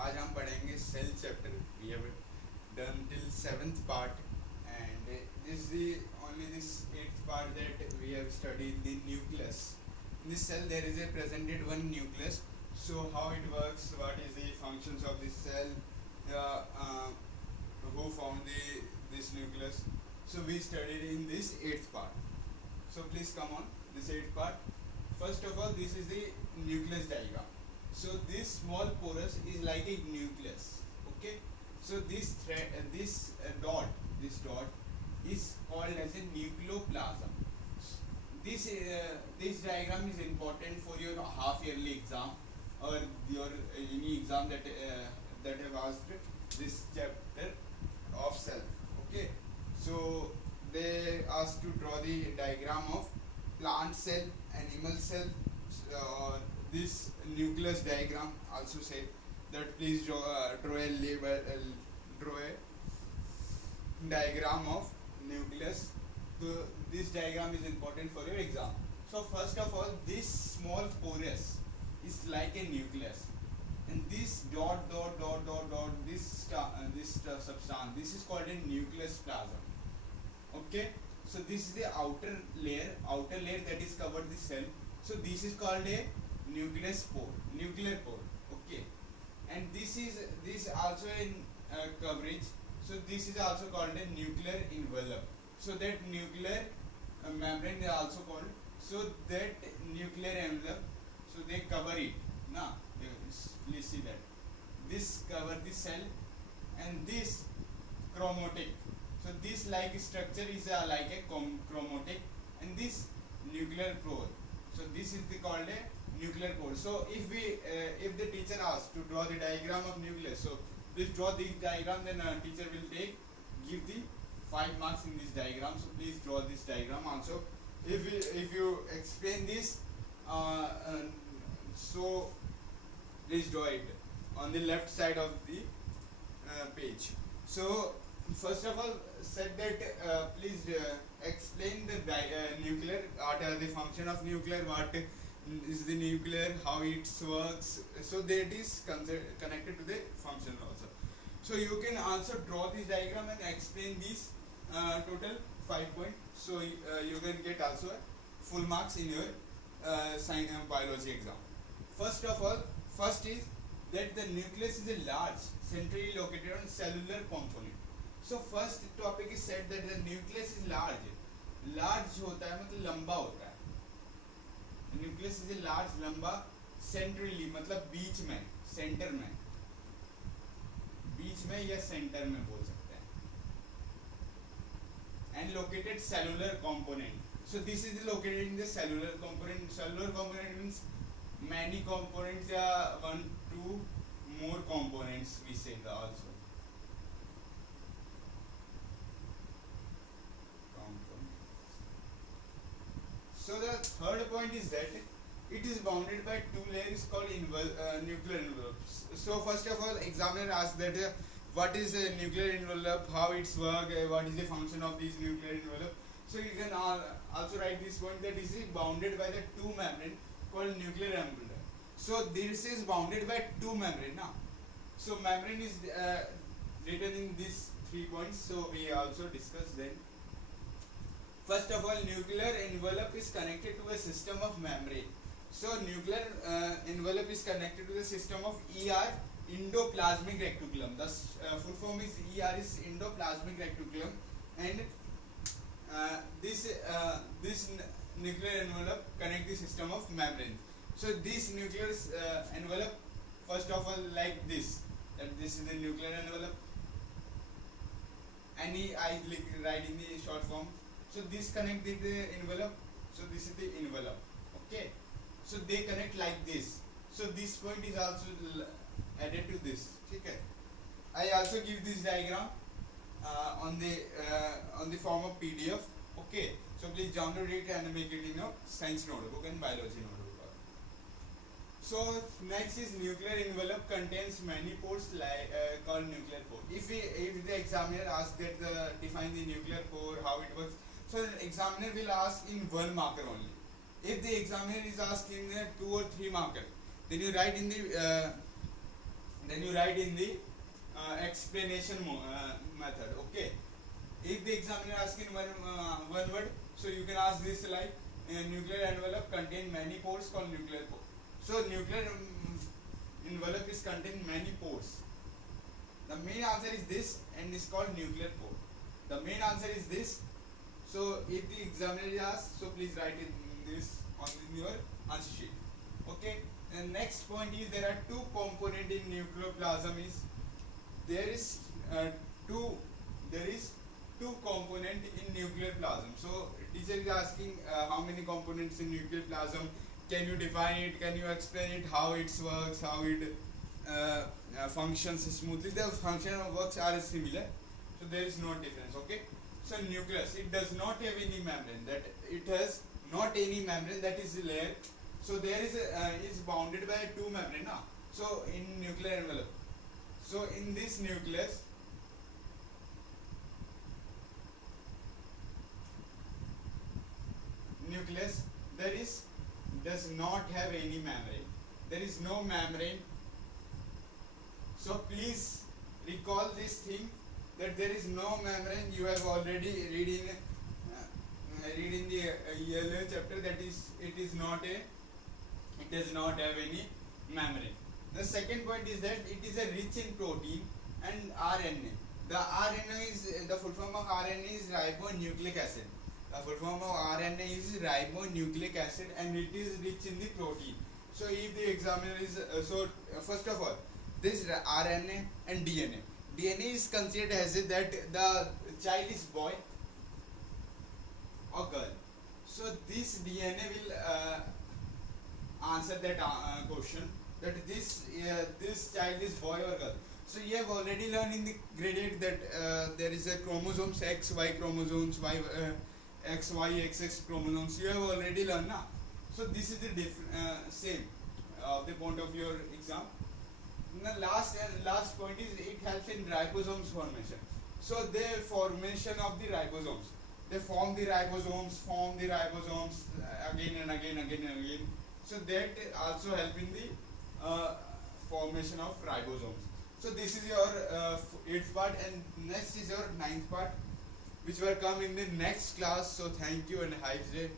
आज हम पढ़ेंगे cell chapter. We have done till 7th part, and this is the only this 8th part that we have studied the nucleus. In this cell there is a presented one nucleus. So how it works, what is the functions of this cell, who found the this nucleus. So we studied in this 8th part. So please come on this 8th part. First of all, this is the nucleus diagram. So this small porous is like a nucleus. Okay. So this thread, this dot is called as a nucleoplasm. This diagram is important for your half yearly exam or your any exam that have asked this chapter of cell. Okay. So they ask to draw the diagram of plant cell, animal cell, or this nucleus diagram. Also say that please draw a label, draw a diagram of nucleus. So this diagram is important for your exam. So first of all, this small porous is like a nucleus, and this dot this substance, this is called a nucleus plasm. Okay. So this is the outer layer that is covered the cell. So this is called a nuclear pore. Okay. And this also in coverage. So this is also called a nuclear envelope. So that nuclear membrane is also called. So that nuclear envelope, so they cover it. Now please see that this cover the cell, and this chromatic. So this like structure is like a chromatic, and this nuclear pore. So this is called a nuclear pore. So if the teacher asks to draw the diagram of nucleus, so please draw the diagram. Then teacher will give the 5 marks in this diagram. So please draw this diagram also. If you explain this, so please draw it on the left side of the page. So first of all, said that please explain the nuclear, what are the function of nuclear, what is the nuclear, how it works. So that is connected to the function also. So you can also draw this diagram and explain these total 5 points. So you can get also full marks in your science and biology exam. First of all, first is that the nucleus is a large, centrally located on cellular component. So first topic is said that the nucleus is large. Large होता है मतलब लंबा होता है. Nucleus is a large, लंबा, centrally मतलब बीच में या सेंटर में बोल सकते हैं. And located cellular component. So this is located in the cellular component. Cellular component means many components, one, two, more components we say also. So the third point is that it is bounded by two layers called nuclear envelopes. So first of all, examiner asks that what is a nuclear envelope, how it's work, what is the function of this nuclear envelope. So you can also write this point that this is bounded by the two membrane called nuclear envelope. So this is bounded by two membrane now. So membrane is written in these 3 points. So we also discuss then. First of all, nuclear envelope is connected to a system of membrane. So nuclear envelope is connected to the system of ER, endoplasmic reticulum. The full form is ER is endoplasmic reticulum, and this nuclear envelope connect the system of membrane. So this nuclear envelope, first of all, like this. That this is the nuclear envelope. Any I write in the short form. So this connect the envelope. So this is the envelope. Okay. So they connect like this. So this point is also added to this. Okay. I also give this diagram on the form of PDF. Okay. So please download it and make it in your science notebook and biology notebook. So next is nuclear envelope contains many pores called nuclear pore. If the examiner asks that define the nuclear pore, how it works. So the examiner will ask in 1 marker only. If the examiner is asking 2 or 3 marker, then you write in the then you write in the explanation method. Okay, if the examiner asks in one word, so you can ask this like nuclear envelope contain many pores called nuclear pore. So nuclear envelope is contain many pores. The main answer is this and is called nuclear pore. The main answer is this. So if the examiner asks, so please write in this on your answer sheet. Okay. And next point is there are two component in nucleoplasm is there is two there is two component in nuclear plasm. So teacher is asking how many components in nuclear plasm, can you define it, can you explain it, how it works, how it functions smoothly. The function of works are similar, so there is no difference. Okay, so nucleus, it does not have any membrane, that it has not any membrane, that is layer. So there is bounded by two membrane now. So in nuclear envelope, so in this nucleus there is does not have any membrane, there is no membrane. So please recall this thing, that there is no membrane. You have already read in the earlier chapter, that is it is not a, it does not have any membrane. The second point is that it is a rich in protein and RNA. The RNA is the full form of RNA is ribonucleic acid. The full form of RNA is ribonucleic acid, and it is rich in the protein. So if the examiner is first of all, this RNA and DNA. DNA is considered as that the child is boy or girl. So this DNA will answer that question, that this child is boy or girl. So you have already learned in the grade 8 that there is a chromosomes X, Y chromosomes, Y X, Y, XX chromosomes. You have already learned now. So this is the same the point of your exam. And the last point is it helps in ribosomes formation. So the formation of the ribosomes, they form the ribosomes again and again. So that also help in the formation of ribosomes. So this is your 8th part, and next is your 9th part, which will come in the next class. So thank you and have a